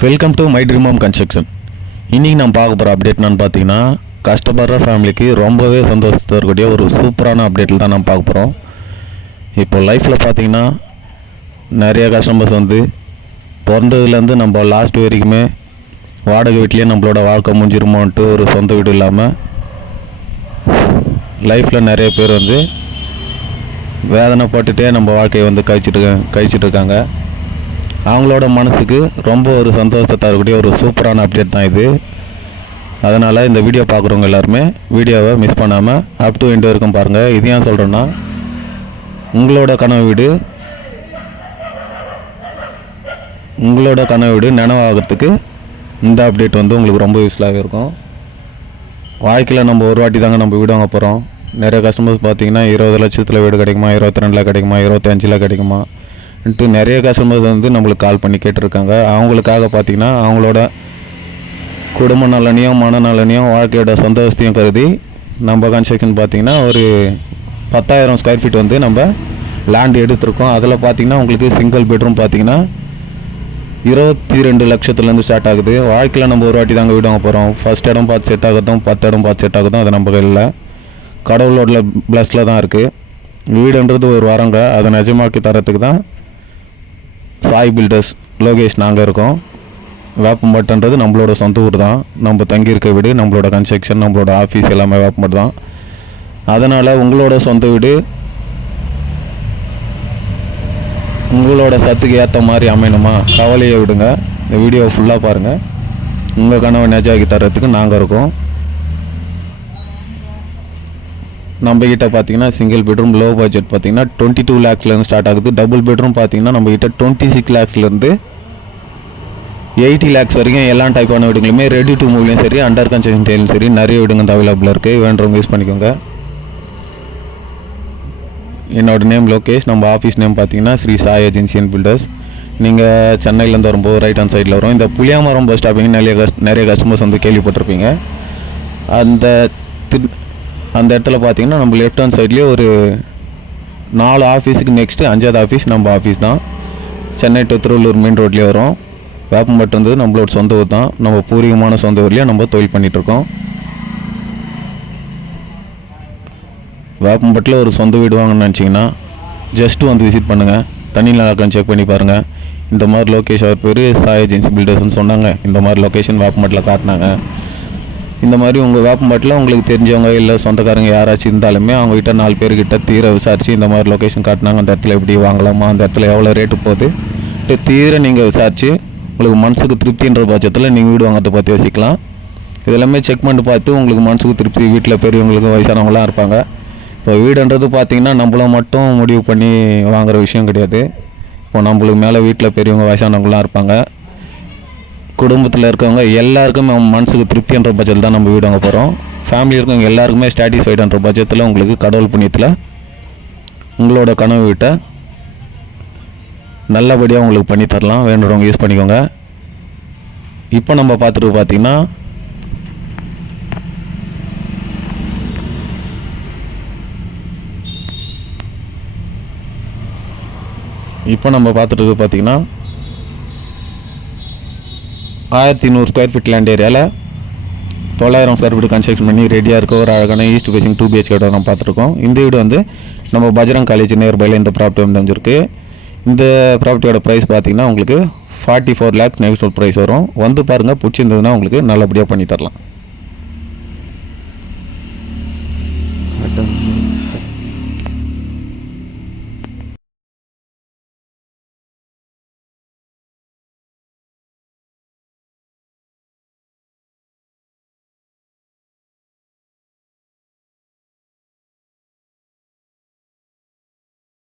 Welcome to my dream home construction. இன்றைக்கி நம்ம பார்க்க போகிற அப்டேட் என்னன்னு பார்த்தீங்கன்னா, கஷ்டப்படுற ஃபேமிலிக்கு ரொம்பவே சந்தோஷத்தை தரக்கூடிய ஒரு சூப்பரான அப்டேட்டில் தான் நம்ம பார்க்க போகிறோம். இப்போ லைஃப்பில் பார்த்தீங்கன்னா நிறைய கஸ்டமர்ஸ் வந்து பிறந்ததுலேருந்து நம்ம லாஸ்ட் வரைக்குமே வாடகை வீட்லேயே நம்மளோட வாழ்க்கை முடிஞ்சிருமோன்ட்டு ஒரு சொந்த வீடு இல்லாமல் லைஃப்பில் நிறைய பேர் வந்து வேதனைப்பட்டுட்டே நம்ம வாழ்க்கையை வந்து கழிச்சிட்டு இருக்காங்க. அவங்களோட மனசுக்கு ரொம்ப ஒரு சந்தோஷத்தை தரக்கூடிய ஒரு சூப்பரான அப்டேட் தான் இது. அதனால் இந்த வீடியோ பார்க்குறவங்க எல்லாருமே வீடியோவை மிஸ் பண்ணாமல் அப் டு எண்ட் வரைக்கும் பாருங்கள். இது ஏன் சொல்கிறேன்னா, உங்களோட கனவு வீடு நினைவாகிறதுக்கு இந்த அப்டேட் வந்து உங்களுக்கு ரொம்ப யூஸ்ஃபுல்லாகவே இருக்கும். வாழ்க்கையில் நம்ம ஒரு வாட்டி தாங்க நம்ம வீடு வாங்க போகிறோம். நிறைய கஸ்டமர்ஸ் பார்த்தீங்கன்னா 20 லட்சத்தில் வீடு கிடைக்குமா, 22 கிடைக்குமா, 25 கிடைக்குமா நிறைய கஸ்டமர்ஸ் வந்து நம்மளுக்கு கால் பண்ணி கேட்டிருக்காங்க. அவங்களுக்காக பார்த்தீங்கன்னா அவங்களோட குடும்ப நலனையும் மனநலனையும் வாழ்க்கையோட சந்தோஷத்தையும் கருதி நம்ம கன்ஸ்ட்ரக்ஷன் பார்த்தீங்கன்னா ஒரு 10,000 ஸ்கொயர் ஃபீட் வந்து நம்ம லேண்ட் எடுத்திருக்கோம். அதில் பார்த்தீங்கன்னா உங்களுக்கு சிங்கிள் பெட்ரூம் பார்த்தீங்கன்னா 22 லட்சத்துலேருந்து ஸ்டார்ட் ஆகுது. வாழ்க்கையில் நம்ம ஒரு வாட்டி தாங்க வீடு வாங்க போகிறோம். ஃபஸ்ட் இடம் பார்த்து செட் ஆகுதும் 10 இடம் பார்த்து செட் ஆகுதும் அது நம்ம கையில் கடவுளோட ப்ளஸில் தான் இருக்குது. வீடுன்றது ஒரு வரங்க, அதை நிஜமாக்கி தரத்துக்கு தான் சாய் பில்டர்ஸ் லோகேஷ் நாங்கள் இருக்கோம். வேப்பம்பட்டுன்றது நம்மளோட சொந்த ஊர் தான். நம்ம தங்கியிருக்க வீடு, நம்மளோட கன்ஸ்ட்ரக்ஷன், நம்மளோட ஆஃபீஸ் எல்லாமே வேப்பம்பட்டு தான். அதனால் உங்களோட சொந்த வீடு உங்களோட சத்துக்கு ஏற்ற மாதிரி அமையணுமா, கவலையை விடுங்க. இந்த வீடியோ ஃபுல்லாக பாருங்கள். உங்கள் கனவை நிஜமாக்கி தரத்துக்கு நாங்கள் இருக்கோம். நம்மக்கிட்ட பார்த்தீங்கன்னா சிங்கிள் பெட்ரூம் லோ பட்ஜெட் பார்த்தீங்கன்னா 22 லேக்ஸ்லேருந்து ஸ்டார்ட் ஆகுது. டபுள் பெட்ரூம் பார்த்தீங்கன்னா நம்மக்கிட்ட 26 லேக்ஸ்லேருந்து 80 லேக்ஸ் வரைக்கும் எல்லா டைப்பான வீடுங்களுமே ரெடி டு மூவ்லையும் சரி, அண்டர் கன்ஸ்ட்ரக்ஷன் டேலும் சரி நிறைய வீடுங்க வந்து அவைலபிளாக இருக்குது. வேண்டவங்க யூஸ் பண்ணிக்கோங்க. என்னோடய நேம் லோகேஷ். நம்ம ஆஃபீஸ் நேம் பார்த்தீங்கன்னா Sri Sai agency and builders. நீங்கள் சென்னையிலேருந்து வரும்போது ரைட் ஹேண்ட் சைடில் வரும். இந்த புளியாமரம் பஸ் ஸ்டாப்பிங் நிறைய கஸ்டமர்ஸ் வந்து கேள்விப்பட்டிருப்பீங்க. அந்த இடத்துல பார்த்தீங்கன்னா நம்ம லெஃப்ட் ஹேண்ட் சைட்லேயே ஒரு 4 ஆஃபீஸுக்கு நெக்ஸ்ட்டு 5வது ஆஃபீஸ் நம்ம ஆஃபீஸ் தான். சென்னை டு திருவள்ளூர் மெயின் ரோட்லேயே வரும். வேப்பம்பட்டு வந்து நம்மளோட சொந்த ஊர் தான். நம்ம பூர்வீகமான சொந்த ஊர்லேயே நம்ம தொழில் பண்ணிகிட்ருக்கோம். வேப்பம்பட்டில் ஒரு சொந்த வீடு வாங்கணும்னு நினச்சிங்கன்னா ஜஸ்ட்டு வந்து விசிட் பண்ணுங்கள். தண்ணி நல்லா செக் பண்ணி பாருங்கள். இந்த மாதிரி லொக்கேஷன் அவர் பேர் சாய் ஏஜென்சி பில்டர்ஸ்னு சொன்னாங்க. இந்த மாதிரி லொக்கேஷன் வேப்பம்பட்டில் காட்டினாங்க. இந்த மாதிரி உங்கள் வேப்பம்பட்டில் உங்களுக்கு தெரிஞ்சவங்க இல்லை சொந்தக்காரங்க யாராச்சும் இருந்தாலுமே அவங்ககிட்ட 4 பேர்கிட்ட தீர விசாரித்து இந்த மாதிரி லொக்கேஷன் காட்டினாங்க, அந்த இடத்துல எப்படி வாங்கலாமா, அந்த இடத்துல எவ்வளோ ரேட்டு போகுது தீர நீங்கள் விசாரித்து உங்களுக்கு மனசுக்கு திருப்தின்ற பட்சத்தில் நீங்கள் வீடு வாங்கிறத பற்றி யோசிக்கலாம். இதெல்லாமே செக் பண்ணி பார்த்து உங்களுக்கு மனசுக்கு திருப்தி, வீட்டில் பெரியவங்களுக்கு வயசானவங்களாம் இருப்பாங்க. இப்போ வீடுன்றது பார்த்திங்கன்னா நம்மள மட்டும் முடிவு பண்ணி வாங்குகிற விஷயம் கிடையாது. இப்போ நம்மளுக்கு மேலே வீட்டில் பெரியவங்க வயசானவங்களாம் இருப்பாங்க. குடும்பத்தில் இருக்கவங்க எல்லாருக்குமே மனசுக்கு திருப்தின்ற பட்ஜெட்டில் தான் நம்ம வீடு வாங்க போகிறோம். ஃபேமிலி இருக்கவங்க எல்லாருக்குமே சாட்டிஸ்ஃபைடுன்ற பட்ஜெட்டில் உங்களுக்கு கடவுள் புண்ணியத்தில் உங்களோட கனவு வீட்டை நல்லபடியாக உங்களுக்கு பண்ணி தரலாம். வேண்டுறவங்க யூஸ் பண்ணிக்கோங்க. இப்போ நம்ம பார்த்துட்டு பார்த்தீங்கன்னா பார்த்தீங்கன்னா 1100 ஸ்கொயர் ஃபீட் லேண்ட் ஏரியாவில் 900 ஸ்கொயர் ஃபீட் கன்ஸ்ட்ரக்ஷன் பண்ணி ரெடியாக இருக்க ஒரு அழகான ஈஸ்ட் ஃபேசிங் 2 BHK நம்ம பார்த்துருக்கோம். இந்த வீடு வந்து நம்ம பஜ்ரங் காலேஜ் நியர்பையில் இந்த ப்ராப்பர்ட்டி வந்து அமைஞ்சிருக்கு. இந்த ப்ராப்பர்ட்டியோட ப்ரைஸ் பார்த்தீங்கன்னா உங்களுக்கு 44 lakhs நெகோஷியபிள் ப்ரைஸ் வரும். வந்து பாருங்கள், பிடிச்சிருந்ததுன்னா உங்களுக்கு நல்லபடியாக பண்ணி தரலாம்.